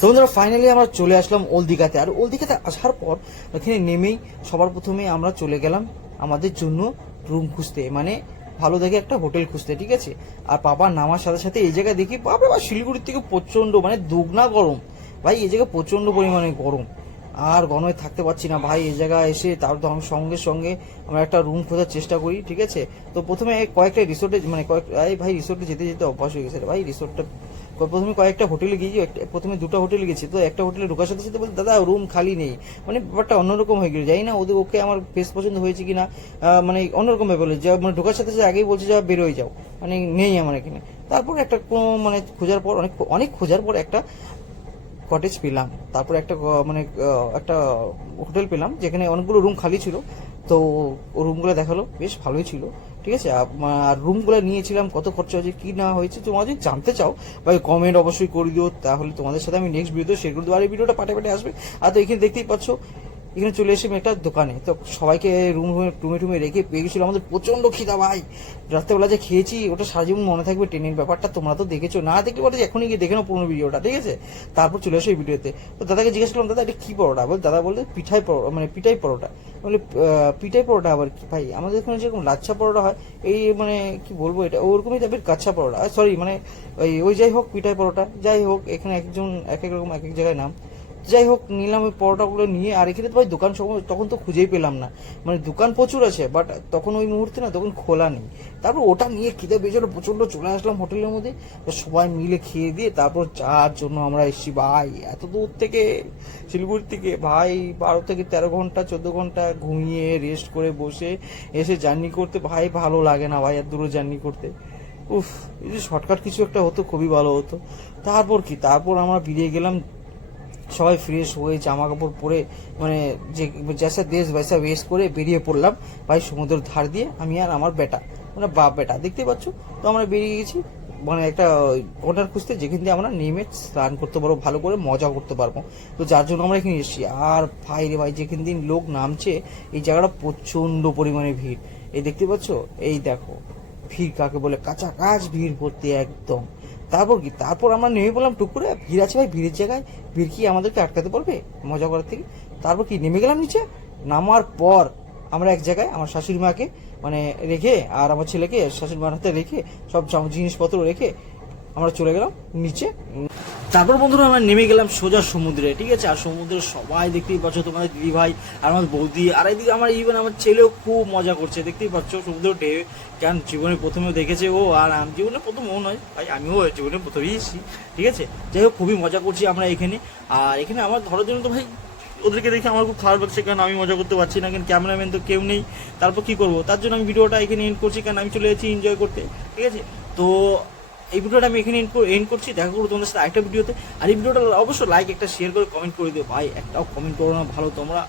তো বন্ধুরা ফাইনালি আমরা চলে আসলাম ওল্ড দীঘাতে। আর ওল্ড দীঘাতে আসার পর এখানে নেমেই সবার প্রথমে আমরা চলে গেলাম আমাদের জন্য রুম খুঁজতে, মানে ভালো দেখে একটা হোটেল খুঁজতে, ঠিক আছে। আর বাবা নামার সাথে সাথে এই জায়গায় দেখি বাবা শিলিগুড়ির থেকে প্রচন্ড মানে দুগুনা গরম ভাই, এই জায়গায় প্রচন্ড পরিমাণে গরম। আর গরমে থাকতে পারছি না ভাই এই জায়গায় এসে। তার তো আমি সঙ্গে সঙ্গে আমরা একটা রুম খোঁজার চেষ্টা করি, ঠিক আছে। তো প্রথমে কয়েকটা রিসোর্টে মানে ভাই রিসোর্টে যেতে যেতে অভ্যাস হয়ে গেছে ভাই। রিসোর্টটা প্রথমে কয়েকটা হোটেলে গিয়েছি, প্রথমে দুটো হোটেলে গেছি। তো একটা হোটেলে ঢোকার সাথে সাথে বলতে দাদা রুম খালি নেই, মানে ব্যাপারটা অন্যরকম হয়ে গেল। জানি না ওকে আমার ফেস পছন্দ হয়েছে কিনা, মানে অন্যরকম ব্যাপার যা মানে ঢোকার সাথে সাথে আগেই বলছে যা বেরোয় যাও, মানে নেই আমার এখানে। তারপর একটা কোনো মানে খোঁজার পর অনেক খোঁজার পর একটা কটেজ পেলাম। তারপর একটা মানে একটা হোটেল পেলাম যেখানে অনেকগুলো রুম খালি ছিল। তো ও রুমগুলো দেখালো, বেশ ভালোই ছিল, ঠিক আছে। আর রুমগুলো নিয়েছিলাম, কত খরচা হয়েছে কি না হয়েছে তোমরা যদি জানতে চাও ভাই কমেন্ট অবশ্যই করে দিও, তাহলে তোমাদের সাথে আমি নেক্সট ভিডিওতে শেয়ার করে দেবো। আর এই ভিডিওটা পাটে পাটে আসবে। আর তো এখানে দেখতেই পাচ্ছ এখানে চলে এসে একটা দোকানে, তো সবাইকে টুমে টুমে রেখে পেয়ে গেছিলো। আমাদের প্রচন্ড খিদা ভাই, রাত্রেবেলা যে খেয়েছি ওটা সারা জীবন মনে থাকবে। ট্রেনের ব্যাপারটা তোমরা তো দেখেছো, না দেখলে বলে এখনই গিয়ে দেখে নাও পুরোনো ভিডিওটা, ঠিক আছে। তারপর চলে আসো এই ভিডিওতে। তো দাদাকে জিজ্ঞেস করলাম দাদা এটা কি পরোটা, বলে দাদা বললে মানে পিঠাই পরোটা। বলে পিঠাই পরোটা আবার কি ভাই, আমাদের এখানে যেরকম লাচ্ছা পরোটা হয় এই মানে কি বলবো এটা ওরকমই টাইপের কাচ্চা পরোটা, সরি মানে ওই যাই হোক পিঠাই পরোটা যাই হোক, এখানে একজন এক এক রকম এক এক জায়গায় নাম। যাই হোক নিলাম ওই পরোটাগুলো নিয়ে। আর এখানে তো ভাই দোকান তখন তো খুঁজেই পেলাম না, মানে দোকান প্রচুর আছে বাট তখন ওই মুহূর্তে না তখন খোলা নেই। তারপর ওটা নিয়ে খিদে পেয়েছিল প্রচন্ড, চলে আসলাম হোটেলের মধ্যে। তো সবাই মিলে খেয়ে দিয়ে তারপর যার জন্য আমরা এসেছি ভাই এত দূর থেকে শিলিগুড়ি থেকে ভাই 12 থেকে 13 ঘন্টা 14 ঘন্টা ঘুমিয়ে রেস্ট করে বসে এসে জার্নি করতে ভাই ভালো লাগে না ভাই, আর দূরে জার্নি করতে। উফ, এই যে শর্টকাট কিছু একটা হতো খুবই ভালো হতো। তারপর আমরা বেরিয়ে গেলাম সবাই ফ্রেশ হয়ে জামা কাপড় পরে, মানে যে জেসা দেশ বৈসা ওয়েস্ট করে বেরিয়ে পড়লাম ভাই সমুদ্রের ধার দিয়ে। আমি আর আমার বেটা মানে বাপ বেটা দেখতে পাচ্ছ। তো আমরা বেরিয়ে গেছি মানে একটা কর্নার খুঁজতে যেখান দিয়ে আমরা নেমে স্নান করতে পারবো, ভালো করে মজা করতে পারবো। তো যার জন্য আমরা এখানে এসেছি। আর ভাই রে ভাই যেখান দিন লোক নামছে এই জায়গাটা প্রচন্ড পরিমাণে ভিড়। এই দেখতে পাচ্ছ, এই দেখো ভিড় কাকে বলে, কাছাকাছ ভিড় ভর্তি একদম। তারপর আমরা নেমে পড়লাম টুক করে। ভিড় আছে ভাই, ভিড়ের জায়গায় ভিড় কি আমাদেরকে আটকাতে পারবে মজা করার থেকে। তারপর কি নেমে গেলাম নিচে। নামার পর আমরা এক জায়গায় আমার শাশুড়ি মাকে মানে রেখে আর আমার ছেলেকে শাশুড়ি মার হাতে রেখে সব জিনিসপত্র রেখে আমরা চলে গেলাম নিচে। তারপর বন্ধুরা আমরা নেমে গেলাম সোজা সমুদ্রে, ঠিক আছে। আর সমুদ্রে সবাই দেখতেই পাচ্ছ, তোমাদের দিদি ভাই আর আমার বৌদি, আর এইদিকে আমার ইভেন আমার ছেলেও খুব মজা করছে, দেখতেই পাচ্ছ সমুদ্র ঢেউ। কারণ জীবনে প্রথমেও দেখেছে ও, আর আমি জীবনে প্রথম ও নয় ভাই, আমিও জীবনে প্রথমেই এসেছি, ঠিক আছে। যাই হোক খুবই মজা করছি আমরা এখানে। আর এখানে আমার ধরার জন্য তো ভাই ওদেরকে দেখে আমার খুব খারাপ লাগছে, কারণ আমি মজা করতে পারছি না, কারণ ক্যামেরাম্যান তো কেউ নেই। তারপর কি করবো, তার জন্য আমি ভিডিওটা এখানে এন্ড করছি, কারণ আমি চলে যাচ্ছি এনজয় করতে, ঠিক আছে। তো এই ভিডিওটা আমি এখানে এন্ড করছি, দেখা করবো তোমাদের সাথে আরেকটা ভিডিওতে। আর এই ভিডিওটা অবশ্যই লাইক একটা শেয়ার করে কমেন্ট করে দিও ভাই, একটাও কমেন্ট করো না ভালো তোমরা।